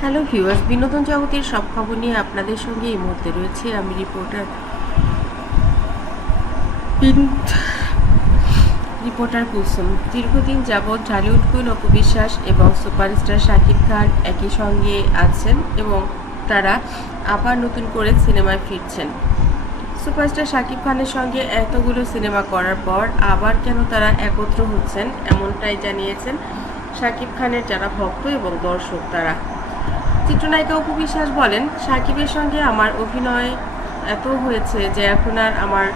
Hello viewers, বিনোদন জগতের সব খবর নিয়ে আপনাদের সঙ্গে এই মুহূর্তে রয়েছে আমি রিপোর্টার কুলসুম। দীর্ঘদিন যাবৎ ঢালিউড কুইন অপু বিশ্বাস এবং সুপারস্টার শাকিব খান একই সঙ্গে আছেন এবং তারা আবার নতুন করে সিনেমায় ফিরছেন। সুপারস্টার শাকিব খানের সঙ্গে এতগুলো সিনেমা করার পর আবার কেন তারা একত্র হচ্ছেন, এমনটাই জানিয়েছেন শাকিব খানের যারা ভক্ত এবং দর্শক তারা। চিত্রনায়িকা অপু বিশ্বাস বলেন, সাকিবের সঙ্গে আমার অভিনয় এত হয়েছে যে এখন আর আমার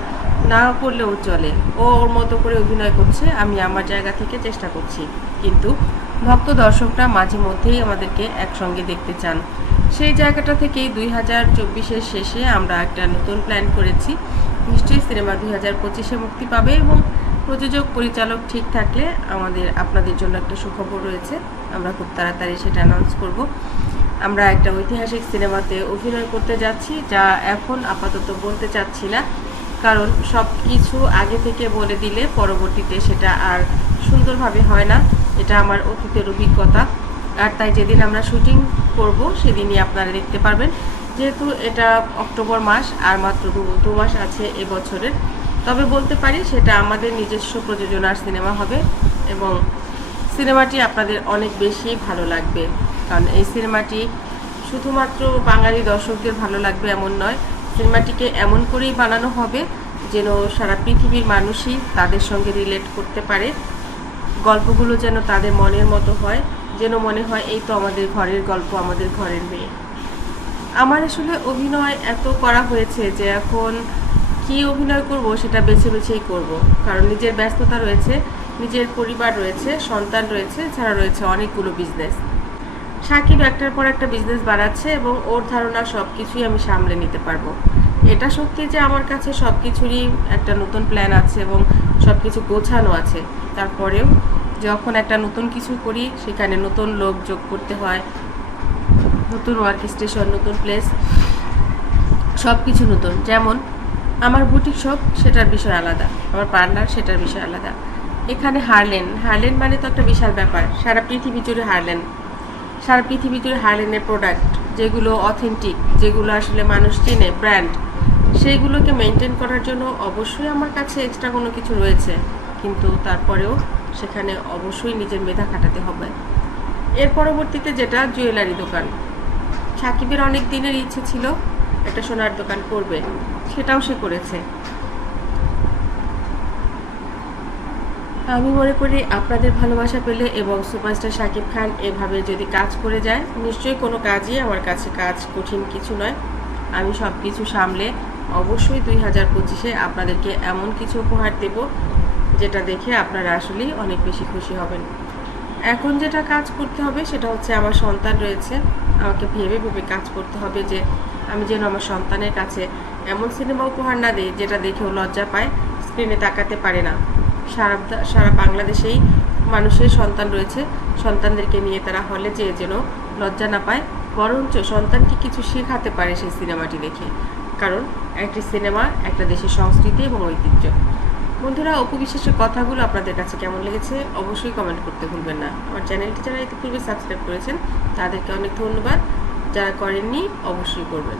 না করলেও চলে। ও ওর মতো করে অভিনয় করছে, আমি আমার জায়গা থেকে চেষ্টা করছি, কিন্তু ভক্ত দর্শকরা মাঝে মধ্যেই আমাদেরকে একসঙ্গে দেখতে চান। সেই জায়গাটা থেকেই 2024-এর শেষে আমরা একটা নতুন প্ল্যান করেছি। নিশ্চয়ই সিনেমা 2025-এ মুক্তি পাবে এবং প্রযোজক পরিচালক ঠিক থাকলে আপনাদের জন্য একটা সুখবর রয়েছে। আমরা খুব তাড়াতাড়ি সেটা অ্যানাউন্স করব। আমরা একটা ঐতিহাসিক সিনেমাতে অভিনয় করতে যাচ্ছি, যা এখন আপাতত বলতে চাচ্ছি না, কারণ সব কিছু আগে থেকে বলে দিলে পরবর্তীতে সেটা আর সুন্দরভাবে হয় না। এটা আমার অতীতের অভিজ্ঞতা, আর তাই যেদিন আমরা শুটিং করব সেদিনই আপনারা দেখতে পারবেন। যেহেতু এটা অক্টোবর মাস আর মাত্র দু মাস আছে এবছরের, তবে বলতে পারি সেটা আমাদের নিজস্ব প্রযোজনার সিনেমা হবে এবং সিনেমাটি আপনাদের অনেক বেশি ভালো লাগবে। কারণ এই সিনেমাটি শুধুমাত্র বাঙালি দর্শকদের ভালো লাগবে এমন নয়, সিনেমাটিকে এমন করেই বানানো হবে যেন সারা পৃথিবীর মানুষই তাদের সঙ্গে রিলেট করতে পারে। গল্পগুলো যেন তাদের মনের মতো হয়, যেন মনে হয় এই তো আমাদের ঘরের গল্প, আমাদের ঘরের মেয়ে। আমার আসলে অভিনয় এত করা হয়েছে যে এখন কি অভিনয় করব সেটা বেছে বেছেই করব, কারণ নিজের ব্যস্ততা রয়েছে, নিজের পরিবার রয়েছে, সন্তান রয়েছে, ছাড়া রয়েছে অনেকগুলো বিজনেস। সাকিব একটার পর একটা বিজনেস বাড়াচ্ছে এবং ওর ধারণা সব কিছুই আমি সামলে নিতে পারবো। এটা সত্যি যে আমার কাছে সব কিছুরই একটা নতুন প্ল্যান আছে এবং সব কিছু গোছানো আছে, তারপরেও যখন একটা নতুন কিছু করি সেখানে নতুন লোক যোগ করতে হয়, নতুন ওয়ার্ক স্টেশন, নতুন প্লেস, সব কিছু নতুন। যেমন আমার বুটিক শপ, সেটার বিষয় আলাদা, আমার পার্লার, সেটার বিষয় আলাদা। এখানে হারলেন মানে তো একটা বিশাল ব্যাপার। সারা পৃথিবী জুড়ে হারলেনের প্রোডাক্ট, যেগুলো অথেন্টিক, যেগুলো আসলে মানুষ চেনে, ব্র্যান্ড, সেইগুলোকে মেনটেন করার জন্য অবশ্যই আমার কাছে এক্সট্রা কোনো কিছু রয়েছে, কিন্তু তারপরেও সেখানে অবশ্যই নিজের মেধা খাটাতে হবে। এর পরবর্তীতে যেটা জুয়েলারি দোকান, সাকিবের অনেক দিনের ইচ্ছে ছিল একটা সোনার দোকান করবে, সেটাও সে করেছে। আমি মনে করি আপনাদের ভালোবাসা পেলে এবং সুপারস্টার শাকিব খান এভাবে যদি কাজ করে যায়, নিশ্চয়ই কোনো কাজই আমার কাছে কাজ কঠিন কিছু নয়। আমি সব কিছু সামলে অবশ্যই 2025-এ আপনাদেরকে এমন কিছু উপহার দেব যেটা দেখে আপনারা আসলেই অনেক বেশি খুশি হবেন। এখন যেটা কাজ করতে হবে সেটা হচ্ছে, আমার সন্তান রয়েছে, আমাকে ভেবে ভেবে কাজ করতে হবে যে আমি যেন আমার সন্তানের কাছে এমন সিনেমা উপহার না দিই যেটা দেখেও লজ্জা পায়, স্ক্রিনে তাকাতে পারে না। সারা বাংলাদেশেই মানুষের সন্তান রয়েছে, সন্তানদেরকে নিয়ে তারা হলে যেন লজ্জা না পায়, বরঞ্চ সন্তানকে কিছু শেখাতে পারে সেই সিনেমাটি দেখে, কারণ একটি সিনেমা একটা দেশের সংস্কৃতি এবং ঐতিহ্য। বন্ধুরা, অপু বিশ্বাসের কথাগুলো আপনাদের কাছে কেমন লেগেছে অবশ্যই কমেন্ট করতে ভুলবেন না। আমার চ্যানেলটি যারা ইতিপূর্বে সাবস্ক্রাইব করেছেন তাদেরকে অনেক ধন্যবাদ, যারা করেননি অবশ্যই করবেন।